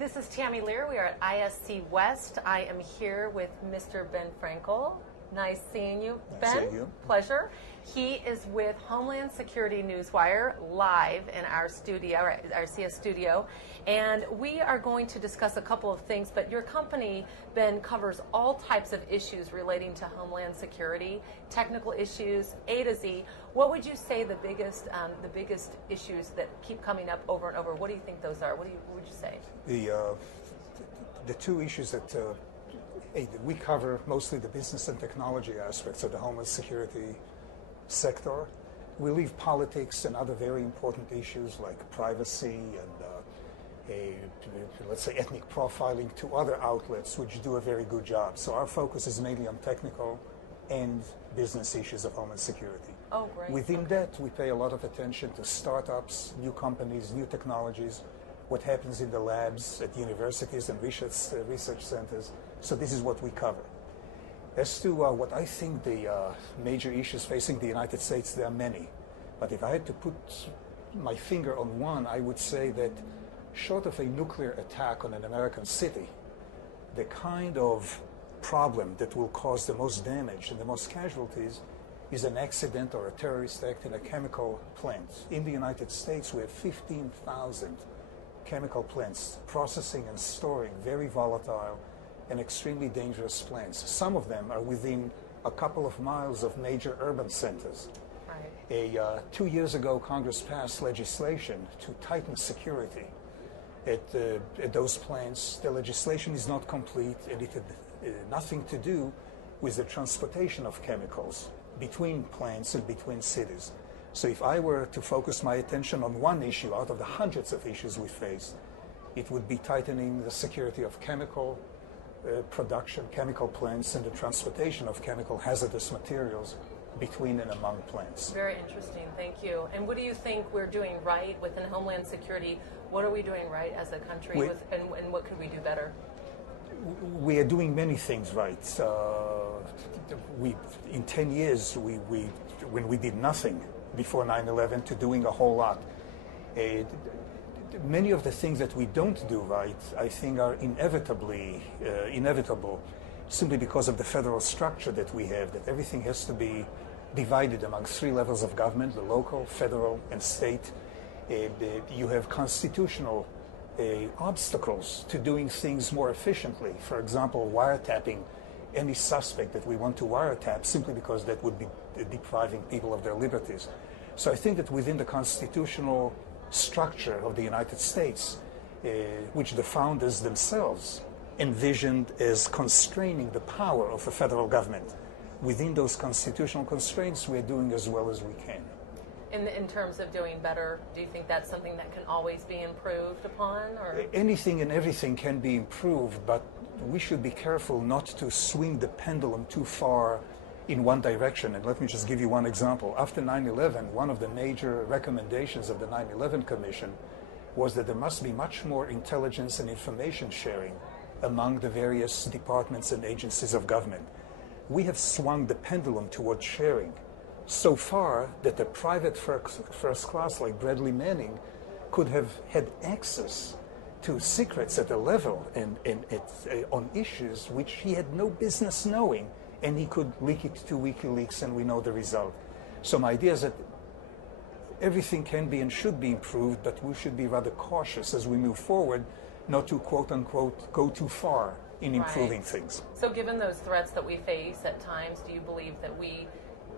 This is Tammy Lear. We are at ISC West. I am here with Mr. Ben Frankel. Nice seeing you, Ben. Nice seeing you. Pleasure. He is with Homeland Security Newswire live in our studio, our CS studio, and we are going to discuss a couple of things, but your company, Ben, covers all types of issues relating to Homeland Security, technical issues, A to Z. What would you say the biggest issues that keep coming up over and over? What do you think those are? What would you say? The two issues that we cover, mostly the business and technology aspects of the Homeland Security sector. We leave politics and other very important issues like privacy and let's say ethnic profiling to other outlets which do a very good job. So our focus is mainly on technical and business issues of Homeland Security. Oh, great. Within that, we pay a lot of attention to startups, new companies, new technologies, what happens in the labs at universities and research centers. So this is what we cover. As to what I think the major issues facing the United States, there are many. But if I had to put my finger on one, I would say that short of a nuclear attack on an American city, the kind of problem that will cause the most damage and the most casualties is an accident or a terrorist act in a chemical plant. In the United States, we have 15,000 chemical plants processing and storing very volatile and extremely dangerous plants. Some of them are within a couple of miles of major urban centers. Right. 2 years ago, Congress passed legislation to tighten security at those plants. The legislation is not complete, and it had nothing to do with the transportation of chemicals between plants and between cities. So if I were to focus my attention on one issue out of the hundreds of issues we face, it would be tightening the security of chemical production, chemical plants, and the transportation of chemical hazardous materials between and among plants. Very interesting, thank you. And what do you think we're doing right within Homeland Security? What are we doing right as a country, and what could we do better? We are doing many things right. In 10 years, when we did nothing before 9/11 to doing a whole lot. Many of the things that we don't do right, I think, are inevitable simply because of the federal structure that we have, that everything has to be divided among three levels of government, the local, federal, and state. You have constitutional obstacles to doing things more efficiently. For example, wiretapping any suspect that we want to wiretap simply because that would be depriving people of their liberties. So I think that within the constitutional structure of the United States, which the founders themselves envisioned as constraining the power of the federal government, within those constitutional constraints, we're doing as well as we can. In terms of doing better, do you think that's something that can always be improved upon? Or? Anything and everything can be improved, but we should be careful not to swing the pendulum too far in one direction. And let me just give you one example. After 9/11, one of the major recommendations of the 9/11 Commission was that there must be much more intelligence and information sharing among the various departments and agencies of government. We have swung the pendulum towards sharing so far that a private first class like Bradley Manning could have had access to secrets at a level and on issues which he had no business knowing, and he could leak it to WikiLeaks, and we know the result. So my idea is that everything can be and should be improved, but we should be rather cautious as we move forward, not to quote-unquote go too far in improving things. So given those threats that we face at times, do you believe that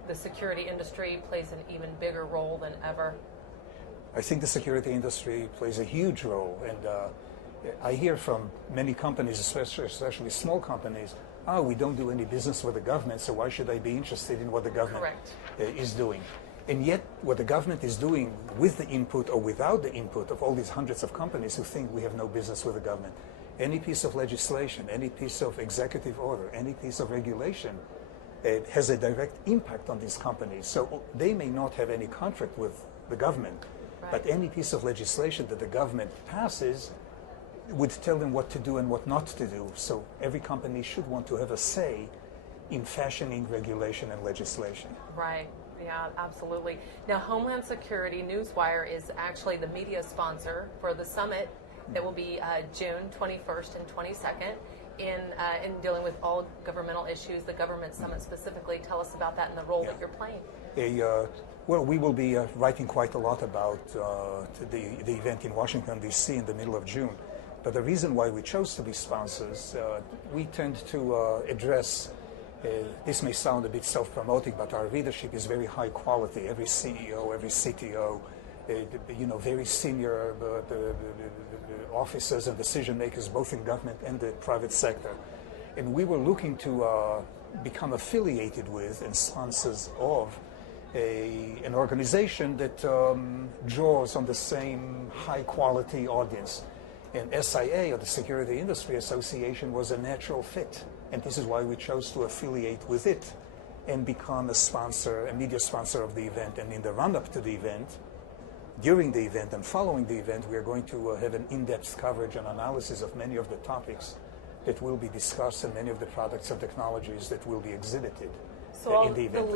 the security industry plays an even bigger role than ever? I think the security industry plays a huge role, and I hear from many companies, especially small companies, we don't do any business with the government, so why should I be interested in what the government is doing? And yet, what the government is doing with the input or without the input of all these hundreds of companies who think we have no business with the government, any piece of legislation, any piece of executive order, any piece of regulation, it has a direct impact on these companies. So they may not have any contract with the government, but any piece of legislation that the government passes would tell them what to do and what not to do. So every company should want to have a say in fashioning regulation and legislation. Right. Yeah, absolutely. Now, Homeland Security Newswire is actually the media sponsor for the summit that will be June 21st and 22nd in dealing with all governmental issues, the government summit specifically. Tell us about that and the role that you're playing. Well, we will be writing quite a lot about the event in Washington, D.C. in the middle of June. But the reason why we chose to be sponsors, we tend to address, this may sound a bit self-promoting, but our readership is very high quality. Every CEO, every CTO, very senior officers and decision makers, both in government and the private sector. And we were looking to become affiliated with and sponsors of an organization that draws on the same high-quality audience. And SIA, or the Security Industry Association, was a natural fit. And this is why we chose to affiliate with it and become a sponsor, a media sponsor of the event. And in the run-up to the event, during the event and following the event, we are going to have an in-depth coverage and analysis of many of the topics that will be discussed and many of the products and technologies that will be exhibited in the event. The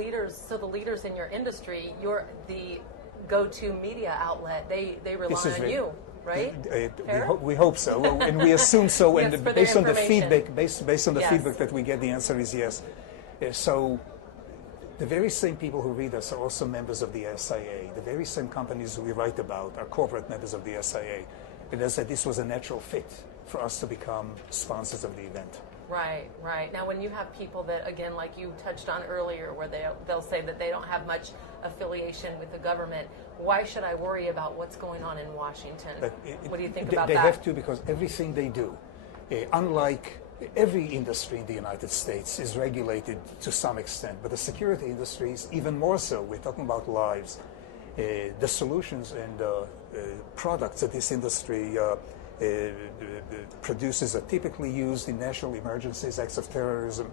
leaders in your industry, you're the go-to media outlet. They rely on you, right? We hope so, and we assume so. Yes, and for based on their the feedback, information. based on the Yes. feedback that we get, the answer is yes. So the very same people who read us are also members of the SIA. The very same companies we write about are corporate members of the SIA. And as I said, this was a natural fit for us to become sponsors of the event. Right, right. Now, when you have people that, again, like you touched on earlier, where they'll say that they don't have much affiliation with the government, why should I worry about what's going on in Washington? What do you think about that? They have to, because everything they do, unlike every industry in the United States, is regulated to some extent, but the security industry is even more so. We're talking about lives. The solutions and products that this industry produces are typically used in national emergencies, acts of terrorism,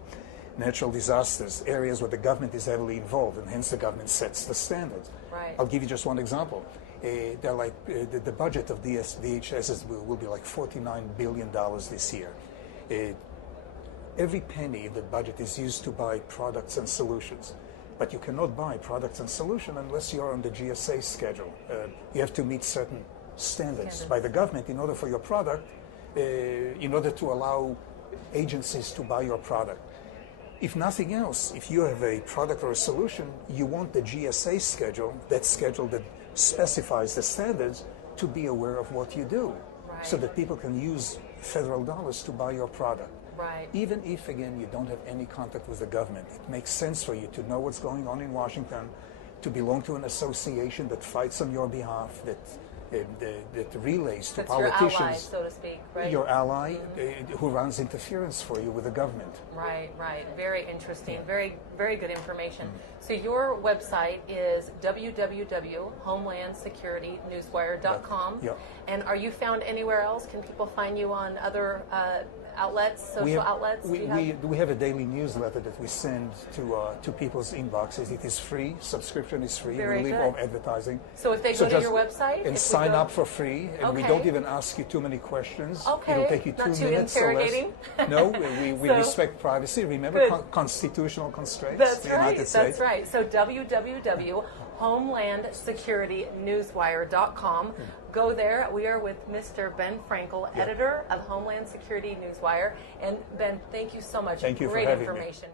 natural disasters, areas where the government is heavily involved, and hence the government sets the standards. Right. I'll give you just one example. They're like the budget of DHS will be like $49 billion this year. Every penny in the budget is used to buy products and solutions. But you cannot buy products and solutions unless you're on the GSA schedule. You have to meet certain standards by the government in order for your product, in order to allow agencies to buy your product. If nothing else, if you have a product or a solution, you want the GSA schedule, that schedule that specifies the standards, to be aware of what you do, so that people can use federal dollars to buy your product. Right. Even if, again, you don't have any contact with the government, it makes sense for you to know what's going on in Washington, to belong to an association that fights on your behalf, that relays to politicians. Your ally, so to speak, right? Your ally, who runs interference for you with the government. Right, right. Very interesting. Very, very good information. So your website is www.homelandsecurity.newswire.com. Yep. And are you found anywhere else? Can people find you on other outlets, social outlets? We have a daily newsletter that we send to people's inboxes. It is free. Subscription is free. Very we leave good. all advertising. So if they go to your website and sign up for free, and we don't even ask you too many questions. Okay. It'll take you 2 Not too minutes or less. interrogating. No, we respect privacy. Remember constitutional constraints. That's the right. United States. That's right. So www.homelandsecurity.newswire.com. Go there. We are with Mr. Ben Frankel, editor of Homeland Security Newswire. And Ben, thank you so much. Thank you for Great having me. information.